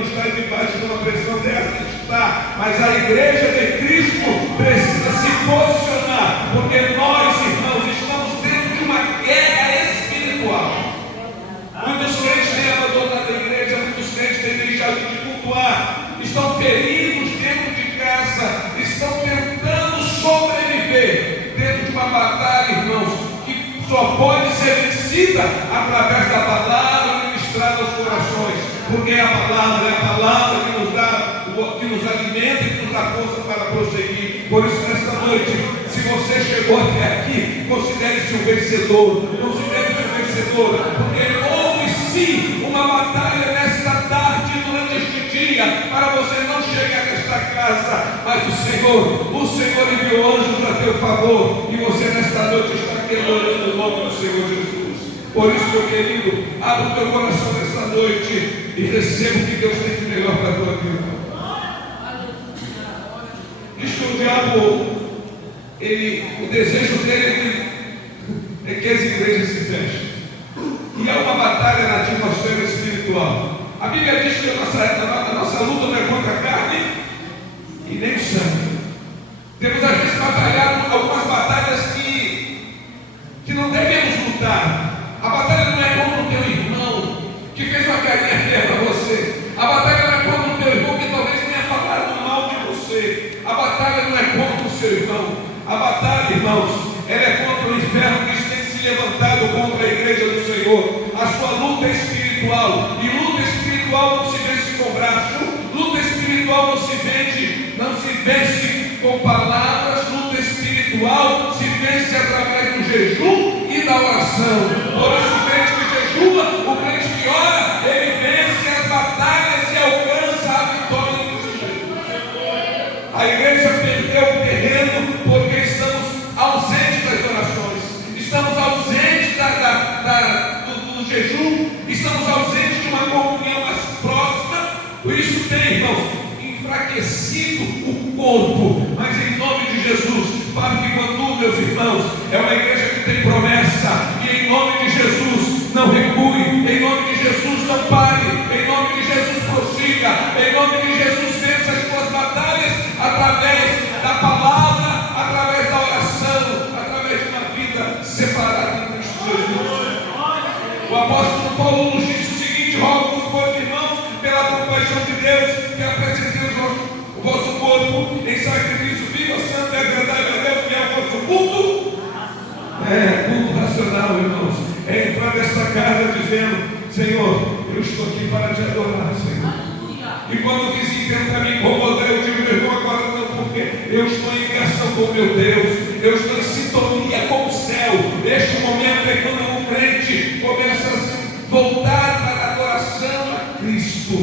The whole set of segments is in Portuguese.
está debaixo de uma pressão dessa, está, mas a igreja de Cristo precisa se posicionar, porque nós, irmãos, estamos dentro de uma guerra espiritual. Muitos crentes têm abandonado a igreja, muitos crentes têm deixado de cultuar, estão feridos dentro de casa, estão tentando sobreviver dentro de uma batalha, irmãos, que só pode ser vencida através da palavra ministrada aos corações. Porque é a palavra que nos alimenta e que nos dá força para prosseguir. Por isso, nesta noite, se você chegou até aqui, considere-se um vencedor. Considere-se um vencedor, porque houve sim uma batalha nesta tarde, durante este dia, para você não chegar nesta casa. Mas o Senhor enviou anjos a teu favor, e você nesta noite está aqui adorando o nome do Senhor Jesus. Por isso, meu querido, abre o teu coração nesta noite e receba o que Deus tem de melhor para a tua vida. Diz que o diabo, o desejo dele é que as igrejas se fechem. E é uma batalha na atmosfera espiritual. A Bíblia diz que a nossa luta não é contra a carne e nem o sangue. Temos às vezes batalhado algumas batalhas que não devemos lutar. A batalha não é contra o teu irmão que fez uma carinha feia para você. A batalha não é contra o teu irmão que talvez tenha falado mal de você. A batalha não é contra o seu irmão. A batalha, irmãos, ela é contra o inferno que tem se levantado contra a igreja do Senhor. A sua luta é espiritual. E luta espiritual não se vence com braço. Luta espiritual não se vence com palavras. Luta espiritual se vence através do jejum e da oração. Por isso, o crente que jejua, o crente que ora, ele vence as batalhas e alcança a vitória em Cristo Jesus. A igreja perdeu o terreno porque estamos ausentes das orações, estamos ausentes do jejum, estamos ausentes de uma comunhão mais próxima. Por isso tem, irmãos, enfraquecido o corpo, mas em nome de Jesus, para que quando, meus irmãos, é uma igreja que tem promessa, e em nome de Jesus não recue, em nome de Jesus não pare, em nome de Jesus prossiga, em nome de Jesus vença as suas batalhas através da palavra, através da oração, através de uma vida separada em Cristo Jesus. O apóstolo Paulo nos diz o seguinte: rogo-vos, pois, irmãos, pela compaixão de Deus, que apresenteis o vosso corpo em sacrifício vivo, santo e agradável a Deus, que é o vosso culto. Culto racional, irmãos. É entrar nesta casa dizendo: Senhor, eu estou aqui para te adorar, Senhor. E quando o vizinho tenta me incomodar, eu digo: meu irmão, agora não, porque eu estou em ligação com meu Deus, eu estou em sintonia com o céu. Este momento é quando o crente começa a se voltar para a adoração a Cristo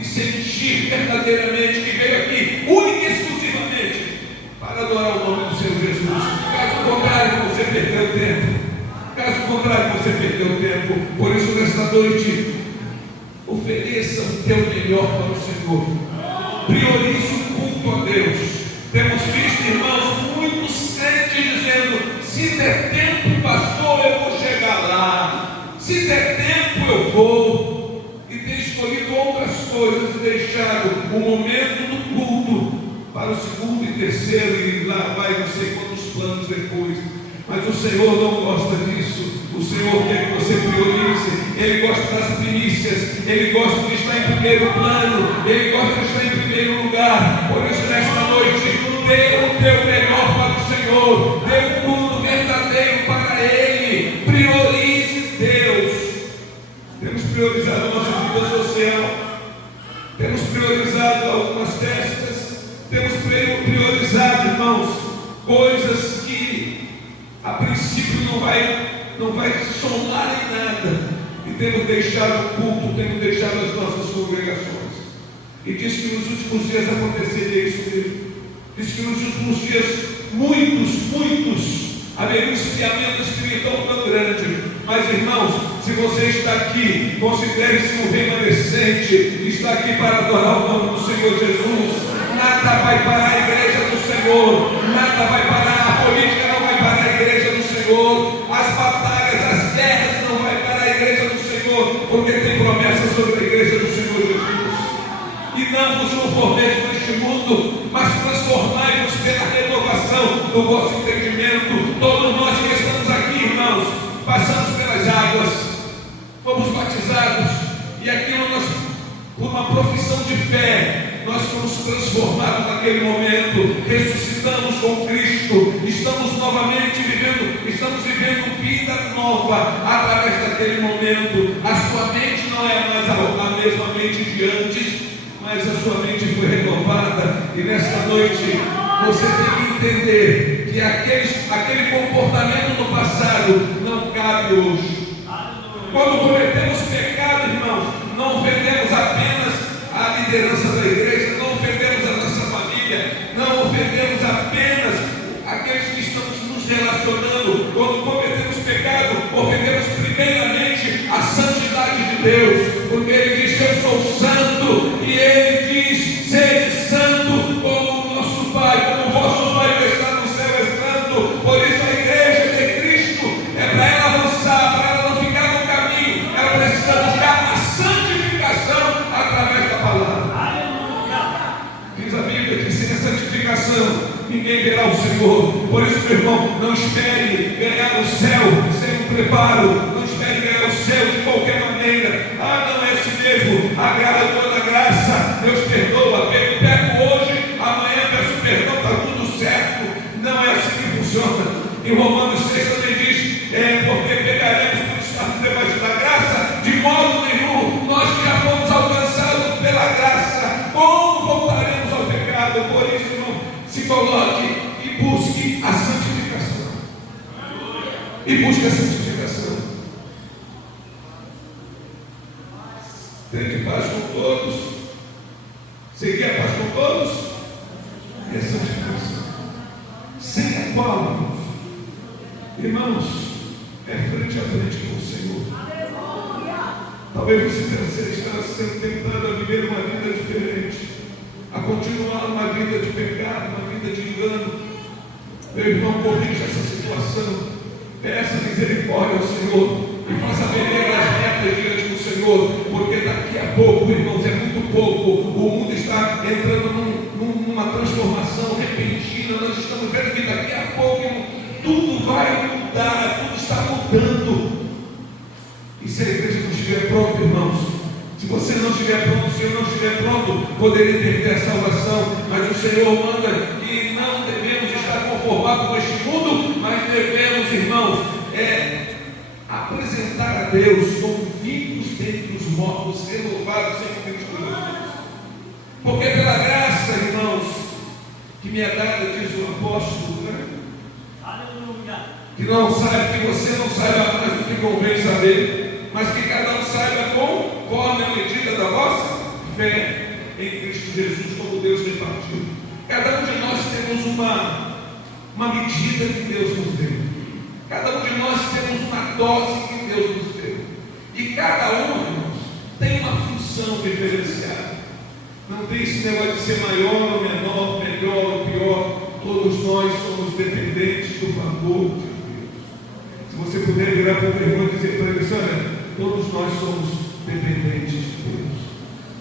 e sentir verdadeiramente que veio aqui única e exclusivamente para adorar o nome do Senhor Jesus. Caso contrário, você perdeu tempo. Caso contrário, você perdeu tempo. Por isso, nesta noite, ofereça o teu melhor para o Senhor. Priorize o culto a Deus. Temos visto, irmãos, muitos crentes dizendo: se der tempo, pastor, eu vou chegar lá. Se der tempo, eu vou. E tem escolhido outras coisas e deixado o momento do culto para o segundo e terceiro, e lá vai não sei quantos planos depois. Mas o Senhor não gosta disso. O Senhor quer que você priorize. Ele gosta das primícias. Ele gosta de estar em primeiro plano. Ele gosta de estar em primeiro lugar. Por isso, nesta noite, dê o teu melhor para o Senhor. Dê um culto verdadeiro para Ele. Priorize Deus. Temos priorizado a nossa vida social. Temos priorizado algumas festas. Temos priorizado, irmãos, coisas que a princípio não vai somar em nada. E temos deixado o culto, temos deixado as nossas congregações. E diz que nos últimos dias aconteceria isso mesmo. Diz que nos últimos dias muitos haveria um esfriamento espiritual tão grande. Mas, irmãos, se você está aqui, considere-se um remanescente, está aqui para adorar o nome do Senhor Jesus. Nada vai parar a igreja do Senhor, nada vai parar, a política não vai parar a igreja do Senhor, as batalhas, as guerras não vai parar a igreja do Senhor, porque tem promessa sobre a igreja do Senhor Jesus. não vos conformeis com este mundo, mas transformai-vos pela renovação do vosso entendimento. Todos nós que estamos aqui, irmãos, passamos pelas águas, fomos batizados, e aquilo nós, por uma profissão de fé, nós fomos transformados naquele momento, ressuscitamos com Cristo, estamos novamente vivendo vida nova através daquele momento. A sua mente não é mais a mesma mente de antes, mas a sua mente foi renovada, e nesta noite você tem que entender que aquele comportamento do passado não cabe hoje. Quando cometemos pecado, irmãos, não ofendemos apenas a liderança da igreja, não ofendemos a nossa família, não ofendemos apenas aqueles que estamos nos relacionando. Quando cometemos pecado, ofendemos primeiramente a santidade de Deus, porque Ele diz que eu sou santo, e Ele diz: sede santo como o nosso Pai, como o vosso Pai que está no céu é santo. Por isso a igreja de Cristo é para ela avançar, para ela não ficar no caminho, ela precisa buscar a santificação através da palavra. Diz a Bíblia que sem a santificação ninguém verá o Senhor. Por isso, meu irmão, não espere ganhar o céu sem um preparo, não espere ganhar o céu de qualquer maneira. Não é assim mesmo, agrada toda a graça, Deus perdoa, peco hoje, amanhã peço perdão, está tudo certo. Não é assim que funciona. Em Romanos 6 também diz: porque pecaremos por estarmos debaixo da graça? De modo nenhum. Nós que já fomos alcançados pela graça, como voltaremos ao pecado? Por isso, irmão, se coloque e busque a santificação. E busque a santificação. Ter paz com todos, seguir a paz com todos, é santificação. Sem a qual, irmãos, é frente a frente com o Senhor. Talvez você esteja sendo tentado a viver uma vida diferente, a continuar uma vida de pecado, uma vida de engano. Meu irmão, corrija essa situação, peça misericórdia ao Senhor e faça veneras retas diante do Senhor, porque daqui a pouco, irmãos, é muito pouco, o mundo está entrando numa transformação repentina. Nós estamos vendo que daqui a pouco, irmão, tudo vai mudar, tudo está mudando. E se a igreja não estiver pronta, irmãos, se você não estiver pronto, se eu não estiver pronto, poderia perder a salvação. Mas o Senhor manda que não devemos estar conformados com este mundo, mas devemos, irmãos, apresentar a Deus como vivos dentre os mortos, renovados em Cristo Jesus. Porque pela graça, irmãos, que me é dada, diz o apóstolo, que você não saiba mais do que convém saber, mas que cada um saiba conforme a medida da vossa fé em Cristo Jesus, como Deus repartiu. Cada um de nós temos uma medida que Deus nos deu. Cada um de nós temos uma dose que Deus nos deu. E cada um, irmãos, tem uma função diferenciada. Não tem esse negócio de ser maior ou menor, melhor ou pior. Todos nós somos dependentes do favor de Deus. Se você puder virar para o irmão e dizer para ele: olha, todos nós somos dependentes de Deus.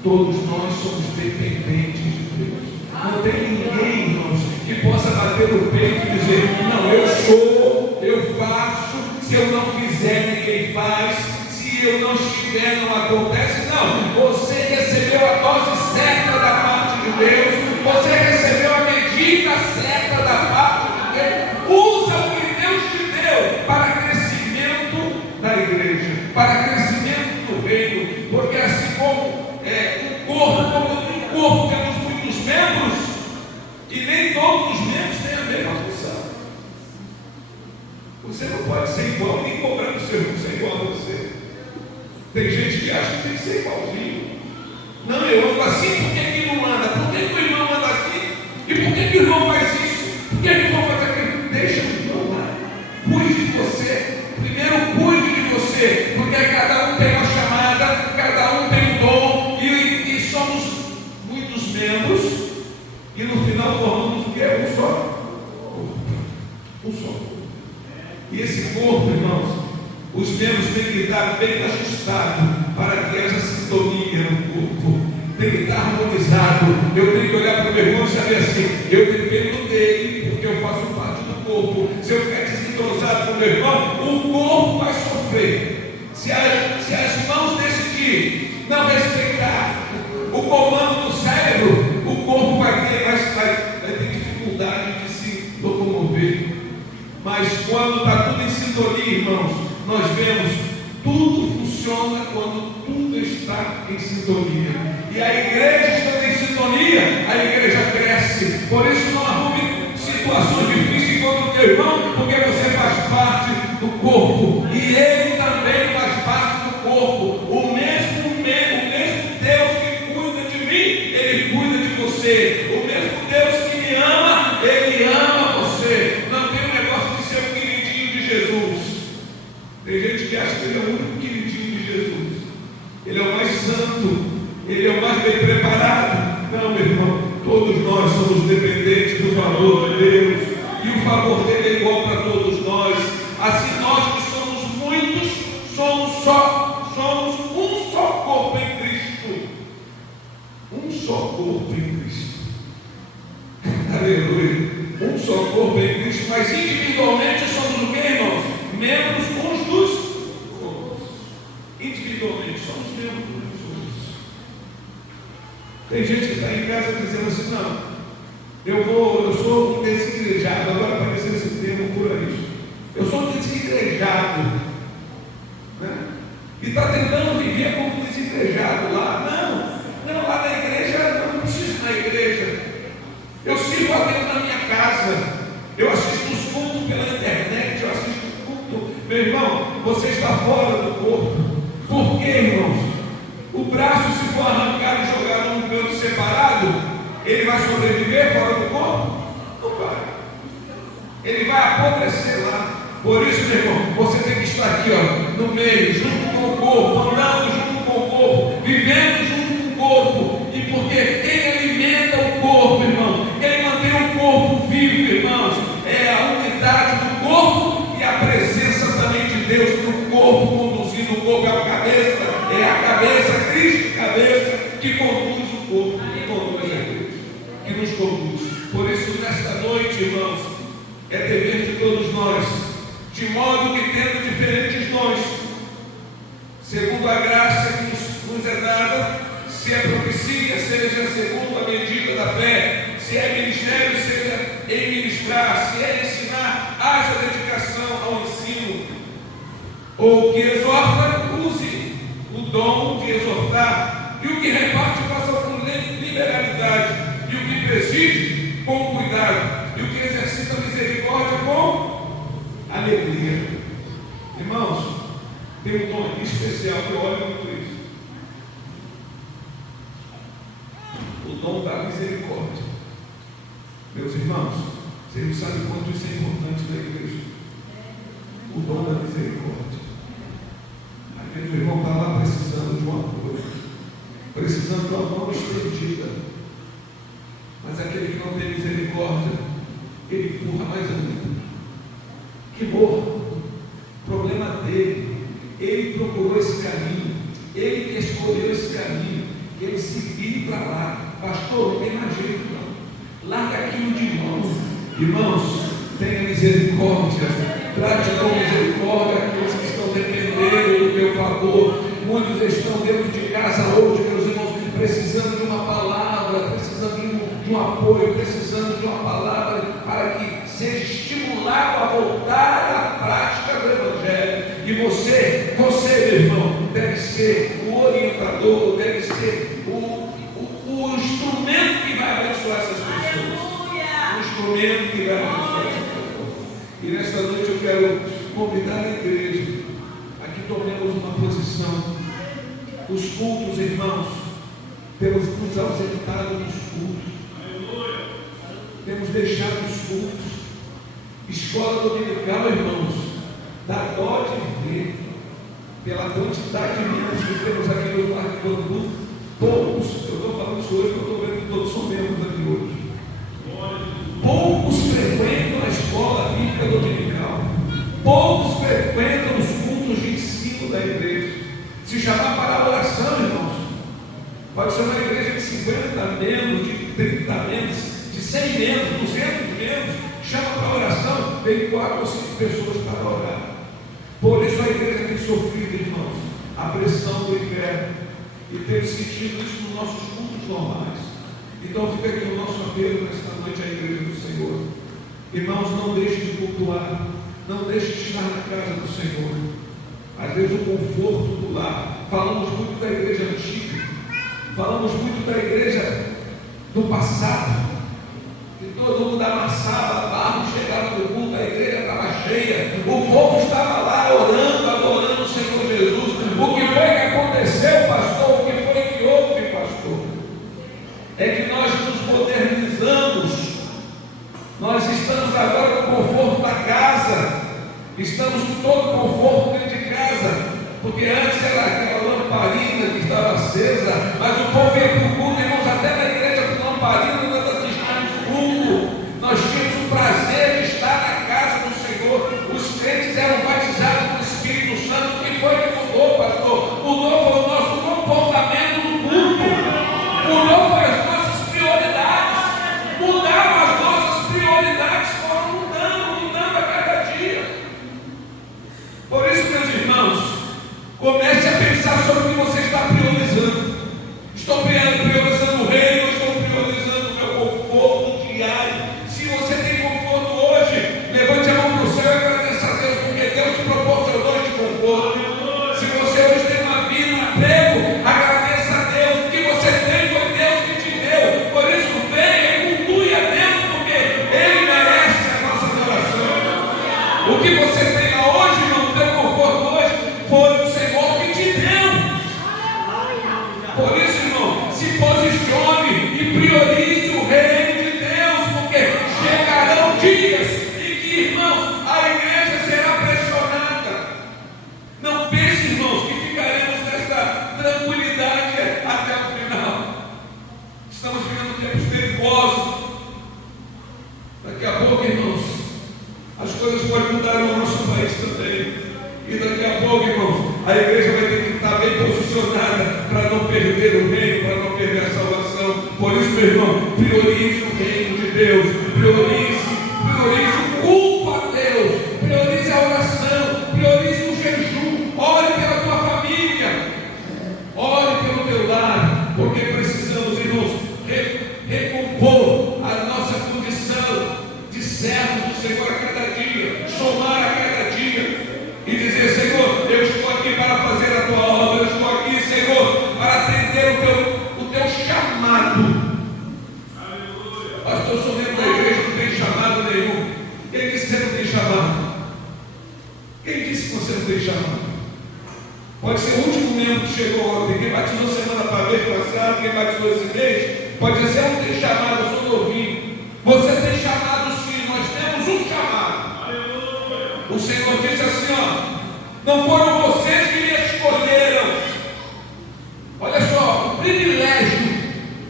Todos nós somos dependentes de Deus. Não tem ninguém, irmãos, que possa bater no peito e dizer: não, eu sou, eu faço, se eu não fizer, ninguém faz, se eu não estiver, não acontece. Não, você recebeu a dose certa da parte de Deus, você recebeu a medida certa da parte de Deus. Usa o que Deus te deu para crescimento da igreja, para crescimento do reino, porque assim como um corpo temos muitos membros, e nem todos os membros têm a mesma função. Você não pode ser igual, nem cobrando o seu irmão ser igual a você. Tem gente que acha que tem que ser igualzinho. Não, eu ando assim, por que não anda? Por que o irmão anda assim? E por que o irmão faz isso? Por que o irmão faz aquilo? Deixa o irmão lá. Cuide de você. Primeiro cuide de você, porque cada um tem uma chamada, cada um tem um dom, e somos muitos membros, e no final formamos o que? Um só corpo. Um só corpo. E esse corpo, irmãos, os membros têm que estar bem ajustados para que haja sintonia no corpo. Tem que estar harmonizado. Eu tenho que olhar para o meu irmão e saber assim: eu dependo dele, porque eu faço parte do corpo. Se eu ficar desentrosado com o meu irmão, o corpo vai sofrer. Se as mãos decidirem não respeitar o comando do cérebro, o corpo vai ter dificuldade de se locomover. Mas quando está tudo em sintonia, irmãos, nós vemos, tudo funciona quando tudo está em sintonia. E a igreja estando em sintonia, a igreja cresce. Por isso não arrume situações difíceis contra o teu irmão, porque você faz parte do corpo. E ele também faz parte do corpo. O mesmo Deus que cuida de mim, ele cuida de você. O mesmo Deus que me ama, ele ama você. Não tem um negócio de ser o queridinho de Jesus. Tem gente que acha que ele é o único queridinho de Jesus. Ele é o mais santo, ele é o mais bem preparado. Não, meu irmão, todos nós somos dependentes do favor de Deus. E o favor dele é igual para todos nós. Assim, nós que somos muitos, somos um só corpo em Cristo. Um só corpo em Cristo. Aleluia. Um só corpo em Cristo, mas individualmente somos o que, irmãos? Membros uns dos outros. Individualmente somos membros uns dos outros. Tem gente que está em casa dizendo assim: não, eu sou um desigrejado. Agora apareceu esse termo por aí. Eu sou um desigrejado, né? E está tentando viver como desigrejado lá. Não, lá na igreja, não preciso na igreja. Eu sirvo a Deus na minha casa. Eu assisto os cultos pela internet. Eu assisto o culto. Meu irmão, você está fora do corpo. Por quê, irmãos? O braço, se for arrancado e jogado num canto separado, ele vai sobreviver fora do corpo? Não vai. Ele vai apodrecer lá. Por isso, meu irmão, você tem que estar aqui, no meio, junto com o corpo, andando junto com o corpo, vivendo junto com o corpo. E porque quem alimenta o corpo, irmão, quem mantém o corpo vivo, irmãos, é a unidade do corpo e a presença também de Deus no corpo, conduzindo o corpo. É a cabeça, Cristo, cabeça, que conduz o corpo, que conduz a Deus, que nos conduz. Por isso, nesta noite, irmãos, é dever de todos nós, de modo que, tendo diferentes dons, segundo a graça que nos é dada, se é profecia, seja segundo a medida da fé, se é ministério, seja em ministrar, se é ensinar, haja dedicação ao ensino, ou o que exorta, use o dom de exortar, e o que reparte, faça com liberalidade, e o que preside, com cuidado, e o que exercita misericórdia, com alegria. Irmãos, tem um dom aqui especial que eu olho muito isso. O dom da misericórdia. Meus irmãos, vocês não sabem quanto isso é importante na igreja. O dom da misericórdia. Às vezes o irmão está lá precisando de uma coisa, precisando de uma mão estendida, mas aquele que não tem misericórdia, ele empurra mais ainda. Que morra. Problema dele. Ele procurou esse caminho, ele que escolheu esse caminho, que ele se vire para lá. Pastor, não tem mais jeito não. Larga aquilo de mão. Irmãos, tenha misericórdia. Trate com misericórdia aqueles que estão dependendo do teu favor. Muitos estão dentro de casa hoje, meus irmãos, precisando de uma palavra, precisando de um apoio, precisando de uma palavra para que seja estimulado a voltar à prática do Evangelho. E você, meu irmão, deve ser o orientador, deve ser o instrumento que vai abençoar essas pessoas. O instrumento que vai abençoar essas pessoas. E nesta noite eu quero convidar a igreja a que tomemos uma posição. Os cultos, irmãos, temos nos ausentado dos cultos. Temos deixado os cultos. Escola dominical, irmãos, dá dó de ver, pela quantidade de membros que temos aqui no Parque Bambu, poucos, eu estou falando isso hoje, eu estou vendo que todos são membros aqui hoje. Poucos frequentam a escola bíblica dominical, poucos frequentam os cultos de ensino da igreja. Se chamar para a oração, irmãos, pode chamar a igreja de 50 30 membros, de 100 membros, 200 membros, chama para oração, tem 4 ou 5 pessoas para orar. Por isso a igreja tem sofrido, irmãos, a pressão do inferno, e temos sentido isso nos nossos cultos normais. Então fica aqui o nosso apelo nesta noite à igreja do Senhor. Irmãos, não deixe de cultuar, não deixe de estar na casa do Senhor. Às vezes o conforto do lar, falamos muito da igreja antiga, falamos muito da igreja do passado, que todo mundo amassava barro, chegava no culto, a igreja estava cheia, o povo estava lá orando, adorando o Senhor Jesus. O que foi que aconteceu, pastor? O que foi que houve, pastor? É que nós nos modernizamos, nós estamos agora no conforto da casa, estamos com todo o conforto dentro de casa, porque antes era aquela lamparina que estava acesa, mas o povo ia para o culto, irmãos, até na igreja com lamparina, nós assistimos culto, nós tínhamos o prazer de estar na casa do Senhor, os crentes eram batizados com o Espírito Santo. O que foi que mudou, pastor? Mudou foi o nosso comportamento no culto, mudou foi as nossas prioridades, mudaram as nossas prioridades, foram mudando a cada dia. Por isso, meus irmãos, comece a pensar sobre o que você está priorizando. Estou priorizando o reino, estou priorizando o meu conforto diário. Se você tem conforto hoje, levante a mão para o céu e agradeça a Deus, porque Deus te proporcionou este conforto. Se você hoje tem uma vida, um emprego, agradeça a Deus. O que você tem foi Deus que te deu. Por isso, venha e cultue a Deus, porque Ele merece a nossa adoração. O que você tenha hoje, irmão, o teu conforto hoje, foi o Senhor que te deu. Por isso, irmão, se posicione e priorize o reino de Deus, porque chegarão dias em que, irmãos, a igreja será pressionada. Não pense, irmãos, que ficaremos nessa tranquilidade até o final. Estamos vivendo tempos perigosos. Daqui a pouco, irmãos, as coisas podem mudar no nosso país também. E daqui a pouco, irmãos, a igreja vai ter que estar bem posicionada para não perder o reino, para não perder a salvação. Por isso, meu irmão, priorize o reino de Deus, priorize o culto a Deus, priorize a oração, priorize o jejum, ore pela tua família, ore pelo teu lar, porque precisamos, irmãos, recompor a nossa condição de servos do Senhor a cada dia, somar a cada dia e dizer: Senhor, eu estou aqui para fazer a tua obra, eu estou aqui, Senhor, para atender o teu chamado. Pastor, eu sou membro da igreja, não tem chamado nenhum. Quem disse que você não tem chamado? Quem disse que você não tem chamado? Pode ser o último membro que chegou ontem, quem batizou semana passada, quem batizou esse mês, pode dizer: eu não tenho chamado, eu sou novinho. Você tem chamado sim, nós temos um chamado. O Senhor disse assim, ó: não foram vocês que me escolheram. Olha só, o privilégio.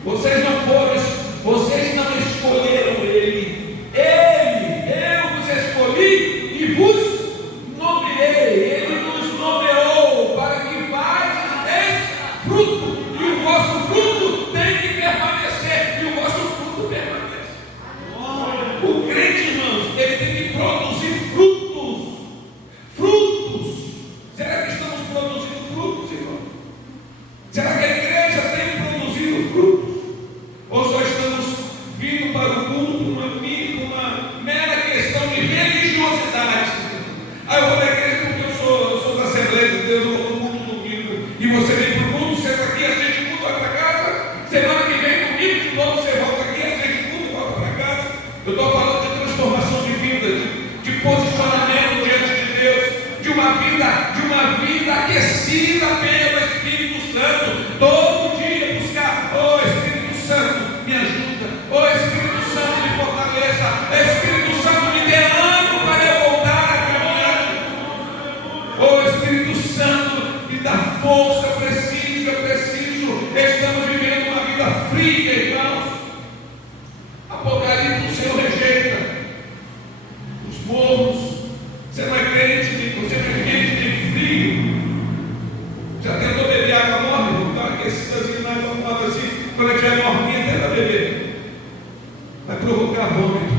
Vocês não escolheram Ele. Eu vos escolhi e vos nomeei. Ele nos nomeou para que vades fruto. E o vosso fruto tem que permanecer. E o vosso fruto permanece. O crente, irmãos, ele tem que produzir frutos. Será que estamos produzindo frutos, irmão? Será que a igreja tem produzido frutos? Ou só estamos vindo para o culto por uma mera questão de religiosidade? Eu vou na igreja porque eu sou da Assembleia de Deus, eu vou no culto domingo. E você vem para o culto, senta aqui, assiste culto, vai para casa. Semana que vem comigo de novo, você volta aqui, assiste culto, volta para casa. Eu estou falando de transformação de vida, de posicionamento diante de Deus, de uma vida aquecida pelo Espírito Santo. Todo dia buscar: oh Espírito Santo, me ajuda, oh Espírito Santo, me fortaleça, Espírito Santo, me dê ânimo para eu voltar a caminhar, oh Espírito Santo, me dá força, eu preciso. Estamos vivendo uma vida fria, irmãos. Apocalipse o Senhor rejeita os morros. Você não é crente, você não é quente nem frio. Já tentou beber água morna? Então aquecidazinha na água morna assim, quando a tiver morninha, tenta beber. vômito.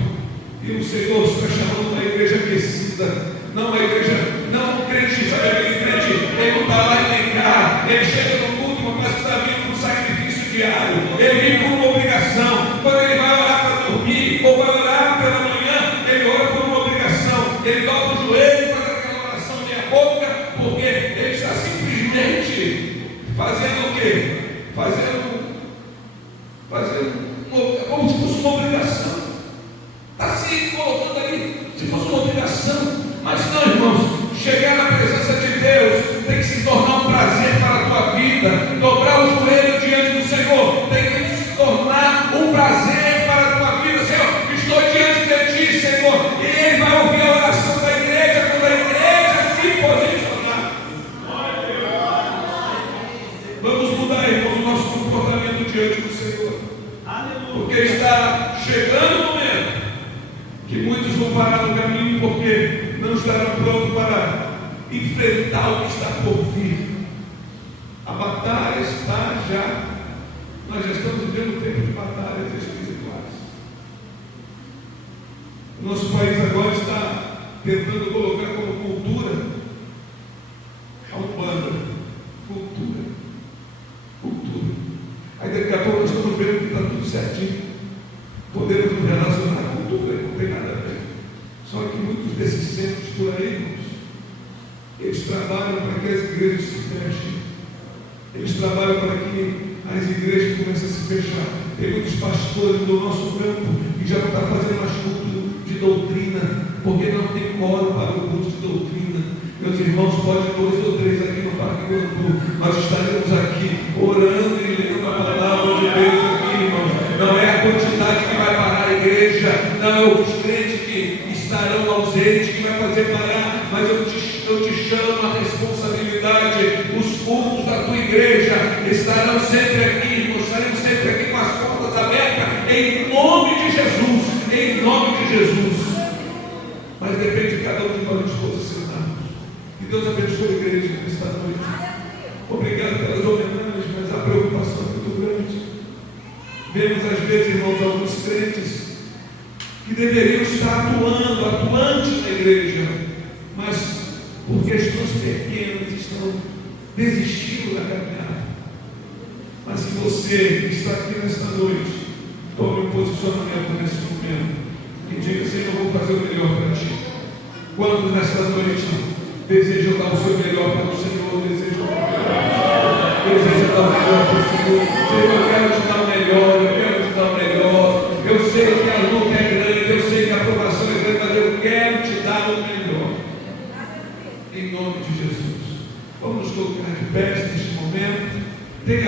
E o Senhor está chamando uma igreja aquecida, não uma igreja, não um crente, sabe aquele crente, ele não está lá e nem cá, ele chega no culto, mas está vindo para um sacrifício diário, ele vem por uma obrigação. Quando ele vai orar para dormir, ou vai orar pela manhã, ele ora por uma obrigação, ele dobra o joelho, faz aquela oração meia boca, porque ele está simplesmente fazendo o quê? Fazendo como se fosse uma obrigação. Está se colocando ali, se fosse uma obrigação. Mas não, irmãos, chegar na presença de Deus tem que se tornar um prazer para a tua vida. Dobrar o joelho diante do Senhor tem que se tornar um prazer para a tua vida. Senhor, estou diante de ti, Senhor, e Ele vai ouvir a oração da igreja quando a igreja se posicionar. Vamos mudar, irmãos, o nosso comportamento diante do Senhor. Porque está chegando o momento que muitos vão parar no caminho porque não estarão prontos para enfrentar o que está por vir. A batalha está já. Nós já estamos vivendo um tempo de batalhas espirituais. O nosso país agora está tentando colocar como cultura a Umbanda. Cultura. Aí daqui a pouco nós estamos vendo que está tudo certinho. Podemos nos relacionar com cultura, não tem nada a ver. Só que muitos desses centros por aí, irmãos, eles trabalham para que as igrejas se fechem. Eles trabalham para que as igrejas comecem a se fechar. Tem muitos pastores do nosso campo que já não estão fazendo mais culto de doutrina, porque não tem coro para o culto de doutrina. Meus irmãos, pode 2 ou 3 aqui no Parque Guambu. Nós estaremos aqui orando e lendo a palavra de Deus aqui, irmãos. Não é a quantidade que vai parar a igreja, não é os crentes que estarão ausentes que vai fazer parar, mas eu te chamo a responsabilidade. Os cultos da tua igreja estarão sempre aqui, irmãos, estaremos sempre aqui com as portas abertas, em nome de Jesus, em nome de Jesus. Mas depende de cada um de nós nos posicionarmos. Que Deus abençoe a igreja nesta noite. Obrigado pelas homenagens, mas a preocupação é muito grande. Vemos às vezes, irmãos, alguns crentes que deveriam estar atuantes na igreja, mas por questões pequenas estão desistindo da caminhada. Mas que você que está aqui nesta noite tome um posicionamento nesse momento e diga: Senhor, eu vou fazer o melhor para ti. Quantos nesta noite desejam dar o seu melhor para o Senhor? Desejam dar o melhor para o Senhor. Senhor, eu quero te dar o melhor, eu quero te dar o melhor. Eu sei que a luta é grande, eu sei que a aprovação é grande, mas eu quero te dar o melhor. Em nome de Jesus. Vamos nos colocar de pé neste momento. Tenha